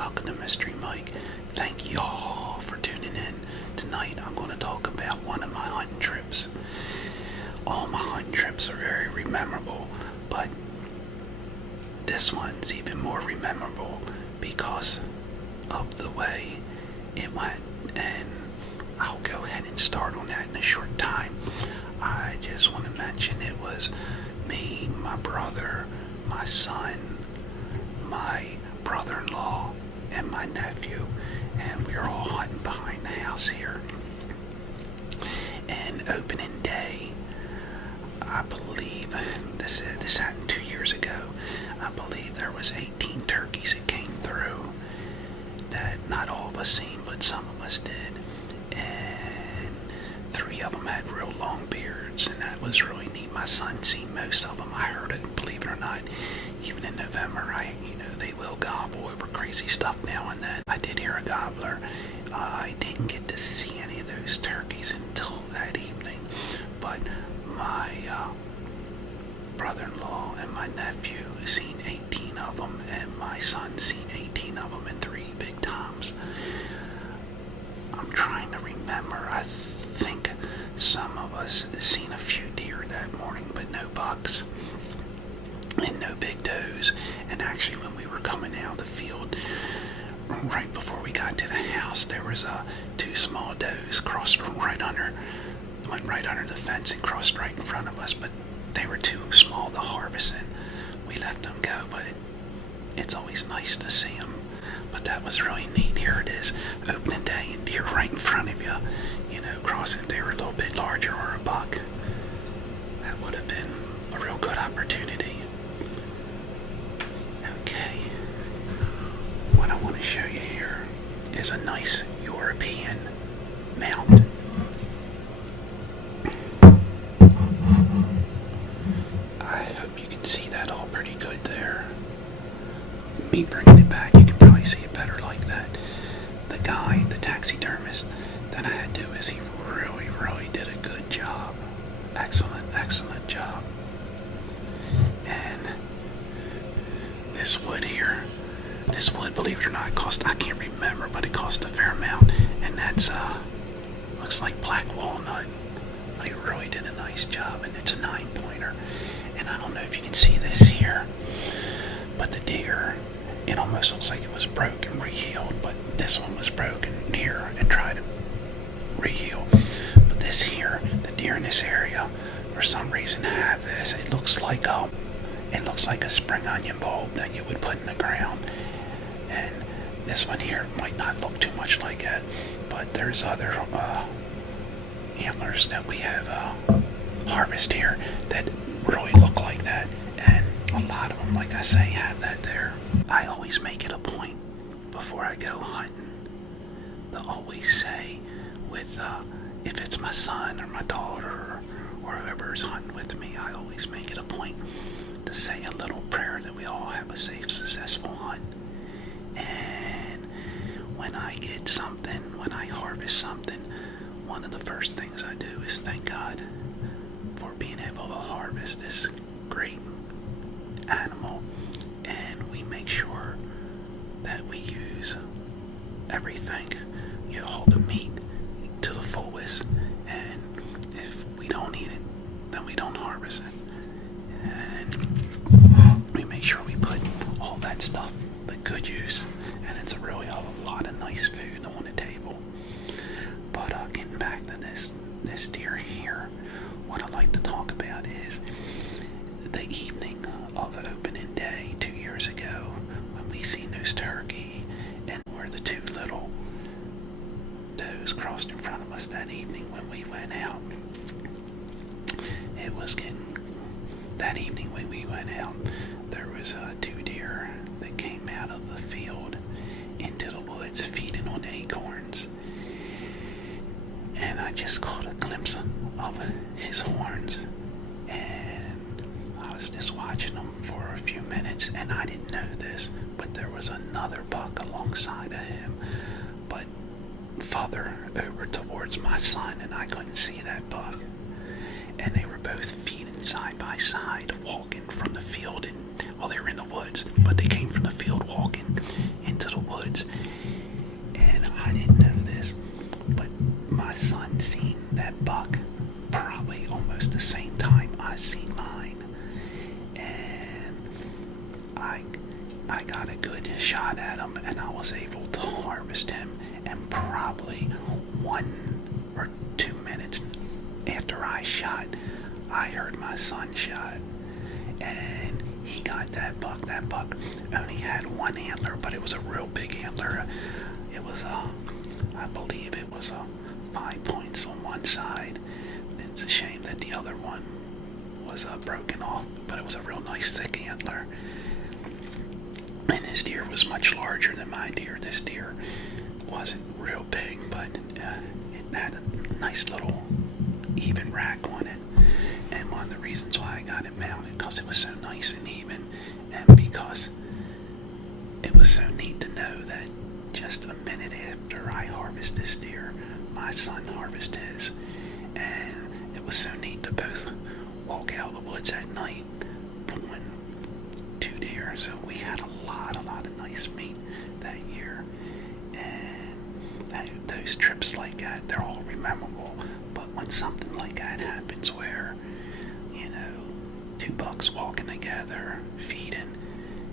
welcome to Mystery Mike. Thank y'all for tuning in. Tonight I'm going to talk about one of my hunting trips. All my hunting trips are very memorable, but this one's even more memorable because of the way it went, and I'll go ahead and start on that in a short time. I just want to mention it was me, my brother, my son, my brother-in-law, and my nephew, and we were all hunting behind the house here. And opening day, I believe this happened 2 years ago. I believe there was 18 turkeys that came through that not all of us seen, but some of us did. And 3 of them had real long beards, and that was really neat. My son seen most of them. I heard it, believe it or not, even in November. They will gobble over crazy stuff now and then. I did hear a gobbler. I didn't get to see any of those turkeys until that evening, but my brother-in-law and my nephew seen 18 of them, and my son seen 18 of them in 3 big toms. I'm trying to remember. I think some of us seen a few deer that morning, but no bucks and no big does. And actually, when we were coming out of the field, right before we got to the house, there was 2 small does went right under the fence and crossed right in front of us, but they were too small to harvest, and we let them go. But it's always nice to see them. But that was really neat. Here it is, opening day, and deer right in front of you. Crossing. They were a little bit larger, or a buck. That would have been a real good opportunity. Okay. What I want to show you here is a nice European mount. I hope you can see that all pretty good there. Me bringing it back, you can probably see it better like that. The guy, the taxidermist that I had to do, is he really did a good job. Excellent job. And this wood here, believe it or not, I can't remember, but it cost a fair amount. And that's, looks like black walnut. But he really did a nice job, and it's a 9-pointer. And I don't know if you can see this here, but the deer, it almost looks like it was broken, rehealed, but this one was broken here and tried to reheal. But this here, the deer in this area, for some reason have this. It looks like a spring onion bulb that you would put in the ground. And this one here might not look too much like it, but there's other antlers that we have harvested here that really look like that, and a lot of them, like I say, have that there. I always make it a point before I go hunting to always say, with if it's my son or my daughter or whoever's hunting with me, I always make it a point to say a little prayer that we all have a safe, successful hunt. And when I get something, when I harvest something, one of the first things I do is thank God for being able to harvest this great animal. And we make sure that we use everything, all the meat to the fullest. And if we don't eat it, then we don't harvest it. And we make sure we put all that stuff to good use. And it's really a lot of nice food on the table. But getting back to this deer here, what I'd like to talk about is the evening of opening day 2 years ago, when we seen those turkey, and where the 2 little does crossed in front of us that evening when we went out. That evening when we went out, there was 2 deer that came out of the field into the woods feeding on acorns. And I just caught a glimpse of his horns, and I was just watching him for a few minutes, and I didn't know this, but there was another buck alongside of him, but farther over towards my son, and I couldn't see that buck. And they were both feeding side by side, walking from the field, and they were in the woods, but they came from the field walking into the woods good shot at him, and I was able to harvest him. And probably 1 or 2 minutes after I shot, I heard my son shot, and he got that buck. That buck only had one antler, but it was a real big antler. It was I believe it was 5 points on one side. It's a shame that the other one was broken off, but it was a real nice thick antler. And this deer was much larger than my deer. This deer wasn't real big, but it had a nice little even rack on it. And one of the reasons why I got it mounted, because it was so nice and even, and because it was so neat to know that just a minute after I harvest this deer, my son harvest his. And it was so neat to both walk out of the woods at night pulling 2 deer. So we had a lot of nice meat that year. And those trips like that, they're all memorable. But when something like that happens where, 2 bucks walking together, feeding,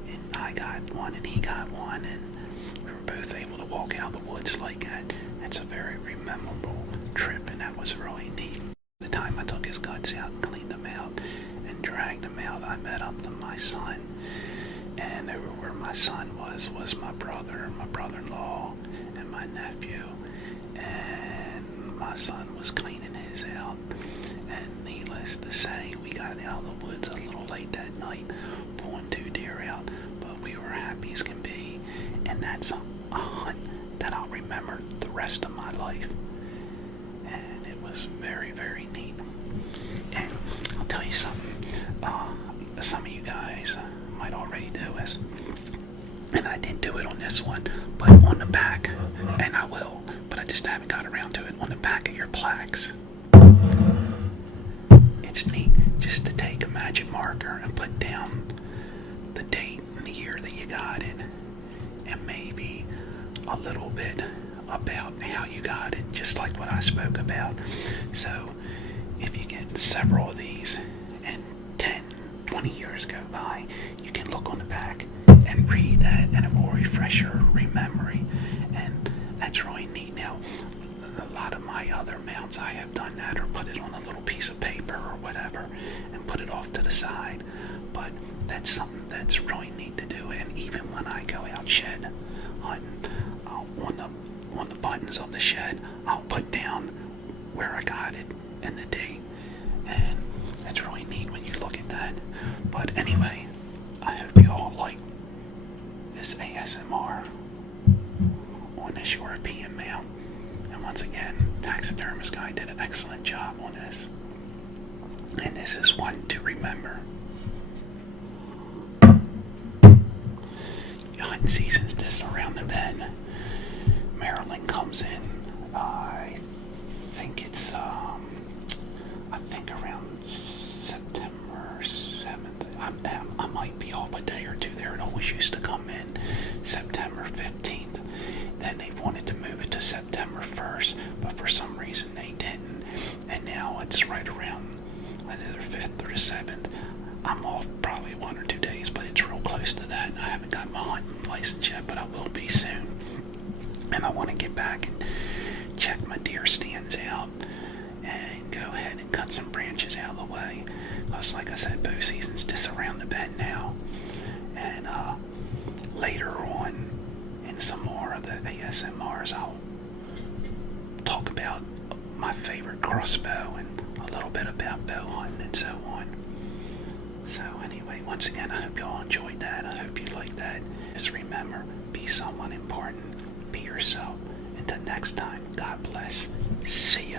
and I got one and he got one, and we were both able to walk out of the woods like that, it's a very memorable trip, and that was really neat. The time I took his guts out and cleaned them out and dragged them out, I met up to my son, and over where my son was my brother, my brother-in-law, and my nephew, and my son was cleaning his out, and needless to say, we got out of the woods a little late that night, pulling 2 deer out, but we were happy as can be, and that's a hunt that I'll remember the rest of my life. And it was very neat. And I'll tell you something, some of you guys might already do this, and I didn't do it on this one, but on the back, and I will, but I just haven't got around to it, on the back of your plaques, it's neat just to take a magic marker and put down the date and the year that you got it, and maybe a little bit about how you got it, just like what I spoke about. So if you get several of these and 10, 20 years go by, you can look on the back and read that, and it will refresh your memory, and that's really neat. Now, a lot of my other mounts, I have done that, or put it on a little piece of paper or whatever and put it off to the side, but that's something that's really neat to do. And even when I go out shed hunting, on the buttons of the shed, I'll put down where I got it and the date, and that's really neat when you look at that. But anyway, I hope you all like this ASMR on this European mount. And once again, Taxidermist Guy did an excellent job on this. And this is one to remember. Hunting season's just around the bend. Maryland comes in, I think it's, around September 7th. I might be off a day or two there. It always used to come in September 15th. Then they wanted to move it to September 1st, but for some reason they didn't. And now it's right around either the 5th or the 7th. I'm off probably 1 or 2 days, but it's real close to that. I haven't got my hunting license yet, but I will be soon. And I want to get back and check my deer stands out and go ahead and cut some branches out of the way. Because like I said, bow season's just around the bend now. And later on, in some more of the ASMRs, I'll talk about my favorite crossbow and a little bit about bow hunting and so on. So anyway, once again, I hope you all enjoyed that. I hope you liked that. Just remember, be someone important. Be yourself. Until next time, God bless. See ya.